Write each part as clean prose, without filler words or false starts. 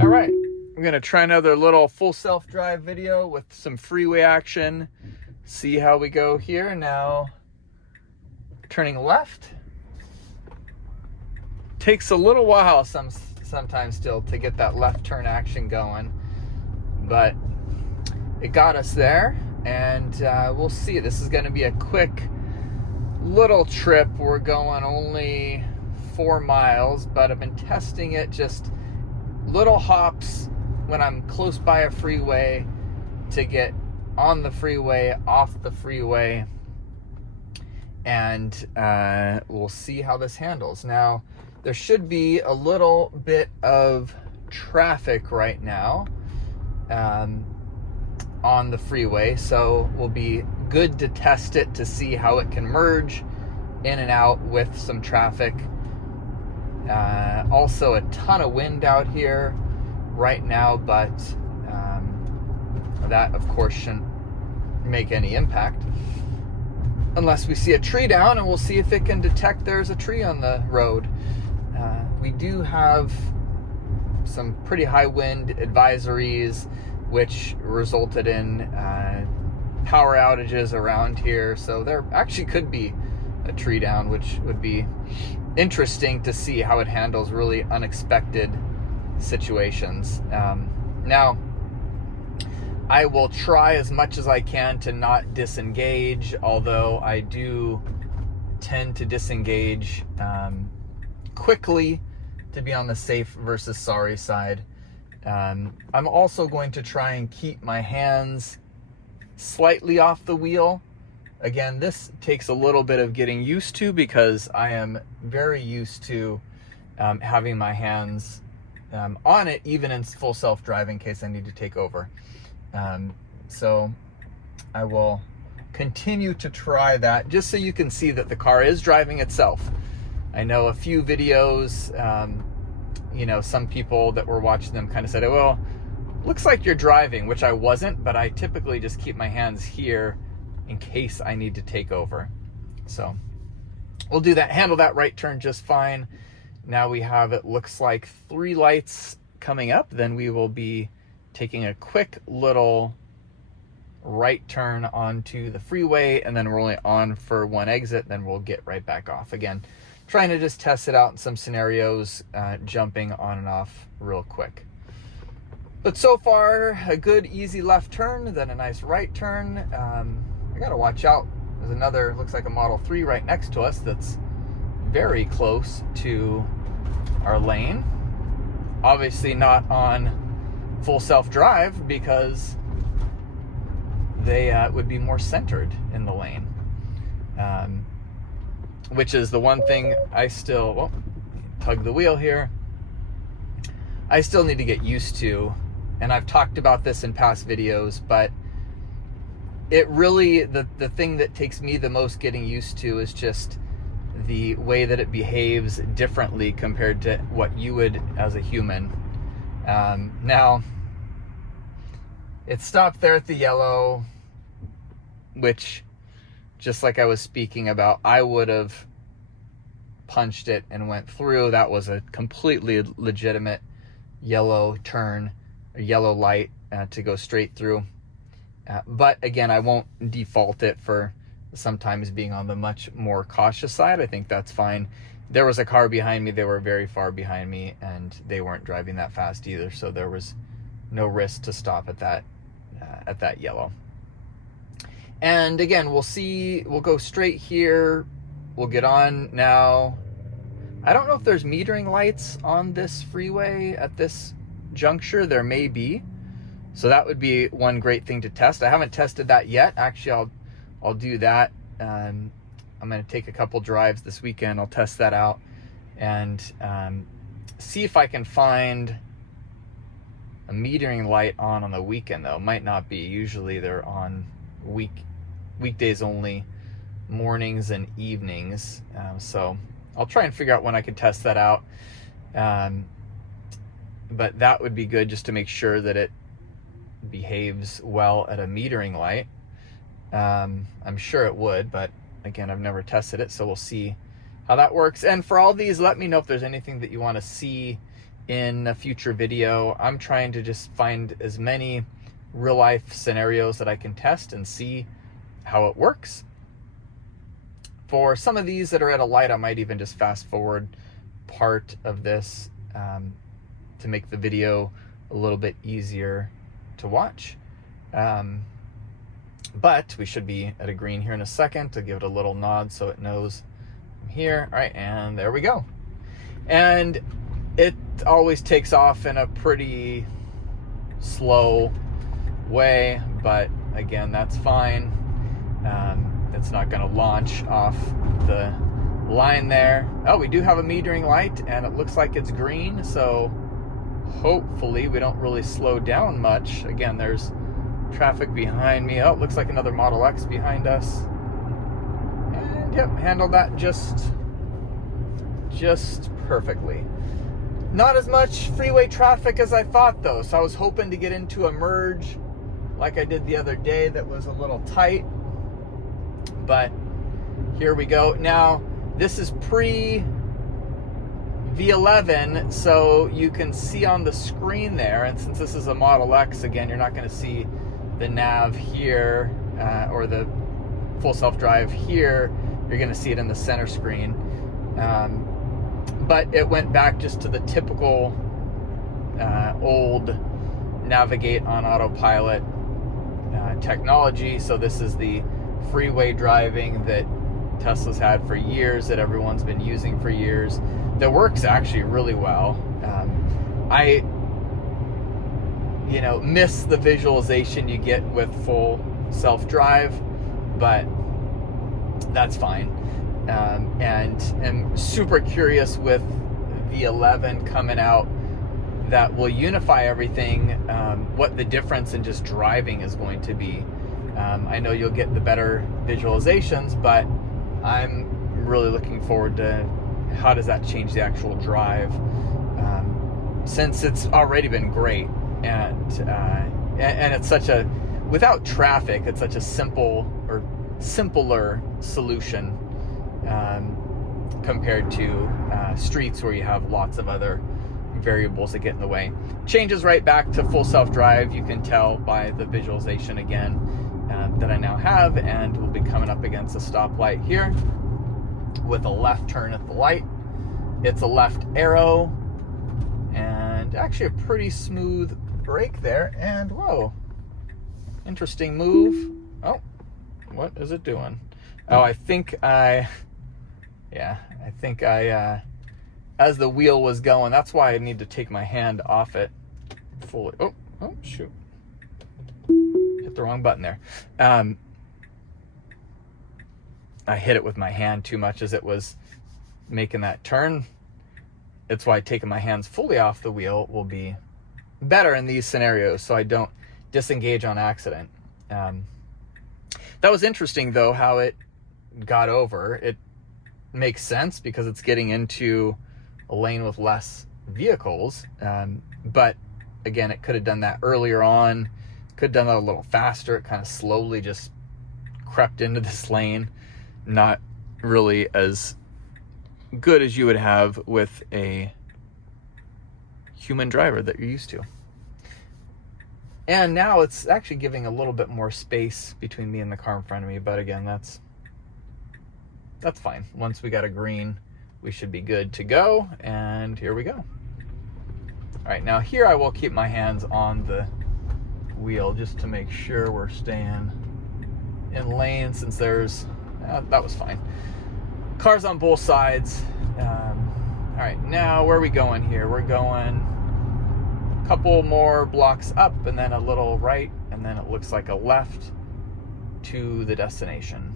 All right, I'm gonna try another little full self-drive video with some freeway action. See how we go here. Now, turning left. Takes a little while sometimes still to get that left turn action going, but it got us there, and we'll see. This is gonna be a quick little trip. We're going only 4 miles, but I've been testing it just little hops when I'm close by a freeway to get on the freeway, off the freeway, and we'll see how this handles. Now, there should be a little bit of traffic right now on the freeway, so will be good to test it to see how it can merge in and out with some traffic. Also a ton of wind out here right now, but that of course shouldn't make any impact unless we see a tree down, and we'll see if it can detect there's a tree on the road. We do have some pretty high wind advisories, which resulted in power outages around here, so there actually could be a tree down, which would be interesting to see how it handles really unexpected situations. Now, I will try as much as I can to not disengage, although I do tend to disengage quickly to be on the safe versus sorry side. I'm also going to try and keep my hands slightly off the wheel. Again, this takes a little bit of getting used to because I am very used to having my hands on it, even in full self-drive in case I need to take over. So I will continue to try that just so you can see that the car is driving itself. I know a few videos, some people that were watching them kind of said, well, looks like you're driving, which I wasn't, but I typically just keep my hands here in case I need to take over. So we'll do that, handle that right turn just fine. Now we have, it looks like 3 lights coming up, then we will be taking a quick little right turn onto the freeway, and then we're only on for 1 exit, then we'll get right back off. Again, trying to just test it out in some scenarios, jumping on and off real quick. But so far, a good easy left turn, then a nice right turn. I gotta watch out. There's another, looks like a Model 3 right next to us that's very close to our lane. Obviously not on full self-drive because they would be more centered in the lane. Which is the one thing I still, tug the wheel here, I still need to get used to. And I've talked about this in past videos, but it really, the thing that takes me the most getting used to is just the way that it behaves differently compared to what you would as a human. Now, it stopped there at the yellow, which, just like I was speaking about, I would have punched it and went through. That was a completely legitimate yellow turn, a yellow light to go straight through. But again, I won't default it for sometimes being on the much more cautious side. I think that's fine. There was a car behind me. They were very far behind me, and they weren't driving that fast either, so there was no risk to stop at that yellow. And again, we'll go straight here. We'll get on now. I don't know if there's metering lights on this freeway at this juncture. There may be. So that would be one great thing to test. I haven't tested that yet. Actually, I'll do that. I'm going to take a couple drives this weekend. I'll test that out and see if I can find a metering light on the weekend, though. Might not be. Usually they're on weekdays only, mornings and evenings. So I'll try and figure out when I can test that out. But that would be good just to make sure that it behaves well at a metering light. I'm sure it would, but again, I've never tested it, so we'll see how that works. And for all these, let me know if there's anything that you want to see in a future video. I'm trying to just find as many real life scenarios that I can test and see how it works. For some of these that are at a light, I might even just fast forward part of this to make the video a little bit easier to watch. But we should be at a green here in a second to give it a little nod so it knows I'm here. All right, and there we go. And it always takes off in a pretty slow way, but again, that's fine. It's not going to launch off the line there. Oh, we do have a metering light, and it looks like it's green, so hopefully we don't really slow down much. Again, there's traffic behind me. Oh, it looks like another Model X behind us. And yep, handled that just perfectly. Not as much freeway traffic as I thought, though, so I was hoping to get into a merge like I did the other day that was a little tight, but here we go. Now, this is pre V11, so you can see on the screen there, and since this is a Model X, again, you're not going to see the nav here or the full self-drive here. You're going to see it in the center screen. But it went back just to the typical old navigate on autopilot technology. So this is the freeway driving that Tesla's had for years, that everyone's been using for years, that works actually really well. I miss the visualization you get with full self-drive, but that's fine. And I'm super curious with the 11 coming out that will unify everything, what the difference in just driving is going to be. I know you'll get the better visualizations, but I'm really looking forward to how does that change the actual drive, since it's already been great, and it's such a, without traffic, it's such a simple or simpler solution compared to streets where you have lots of other variables that get in the way. Changes right back to full self-drive. You can tell by the visualization again that I now have, and we'll be coming up against a stoplight here with a left turn at the light. It's a left arrow and actually a pretty smooth brake there, and whoa, interesting move. Oh, what is it doing? Oh, I think I as the wheel was going, that's why I need to take my hand off it fully. Oh shoot, hit the wrong button there. I hit it with my hand too much as it was making that turn. It's why taking my hands fully off the wheel will be better in these scenarios, so I don't disengage on accident. That was interesting, though, how it got over. It makes sense because it's getting into a lane with less vehicles, but again, it could have done that earlier on, could have done that a little faster. It kind of slowly just crept into this lane, not really as good as you would have with a human driver that you're used to. And now it's actually giving a little bit more space between me and the car in front of me, but again, that's fine. Once we got a green, we should be good to go, and here we go. All right, now here I will keep my hands on the wheel just to make sure we're staying in lane, since there's, that was fine. Cars on both sides. All right, now where are we going here? We're going a couple more blocks up and then a little right, and then it looks like a left to the destination.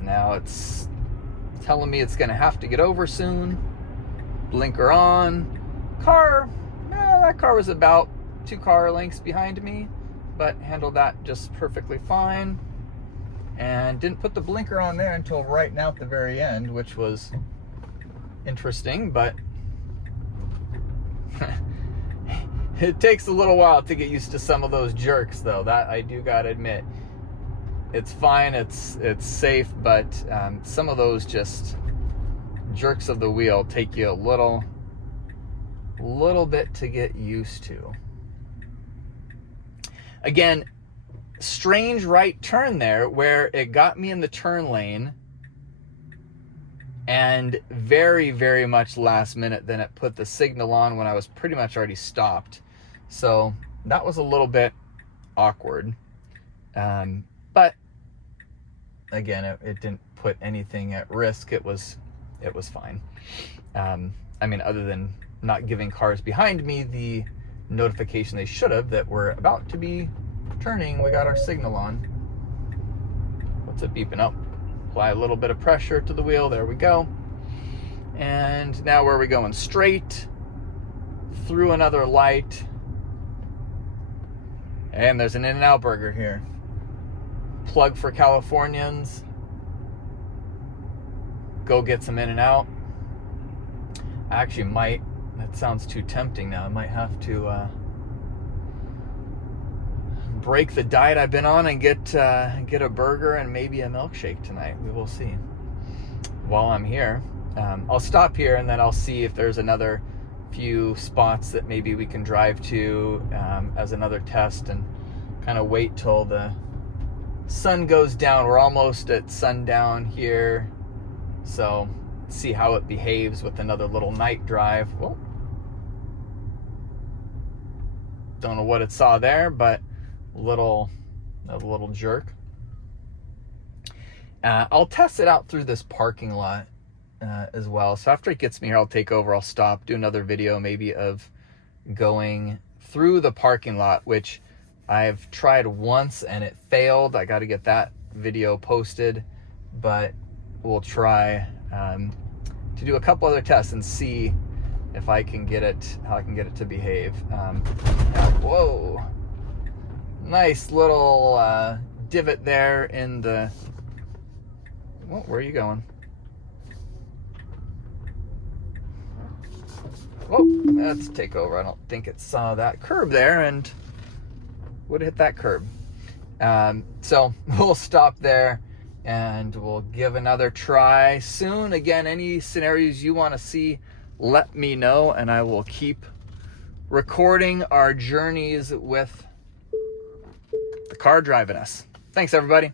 Now it's telling me it's gonna have to get over soon. Blinker on. Car, that car was about 2 car lengths behind me, but handled that just perfectly fine. And didn't put the blinker on there until right now at the very end, which was interesting, but it takes a little while to get used to some of those jerks, though. That I do gotta admit. it's fine, it's safe, but some of those just jerks of the wheel take you a little bit to get used to. Again, strange right turn there where it got me in the turn lane, and very, very much last minute then it put the signal on when I was pretty much already stopped. So that was a little bit awkward. But again, it didn't put anything at risk. It was fine. I mean, other than not giving cars behind me the notification they should have that we're about to be turning. We got our signal on. What's it beeping up? Apply a little bit of pressure to the wheel. There we go. And now where are we going? Straight through another light. And there's an In-N-Out burger here. Plug for Californians. Go get some In-N-Out. I actually might, that sounds too tempting now. I might have to break the diet I've been on and get a burger and maybe a milkshake tonight. We will see. While I'm here, I'll stop here and then I'll see if there's another few spots that maybe we can drive to as another test, and kind of wait till the sun goes down. We're almost at sundown here, so see how it behaves with another little night drive. Well, don't know what it saw there, but a little jerk. I'll test it out through this parking lot as well. So after it gets me here, I'll take over, I'll stop, do another video maybe of going through the parking lot, which I've tried once and it failed. I got to get that video posted, but we'll try to do a couple other tests and see if I can get it, how I can get it to behave. Whoa, nice little divot there in the, well, where are you going? Whoa, let's take over. I don't think it saw that curb there and would hit that curb. So we'll stop there and we'll give another try soon. Again, any scenarios you want to see, let me know, and I will keep recording our journeys with the car driving us. Thanks, everybody.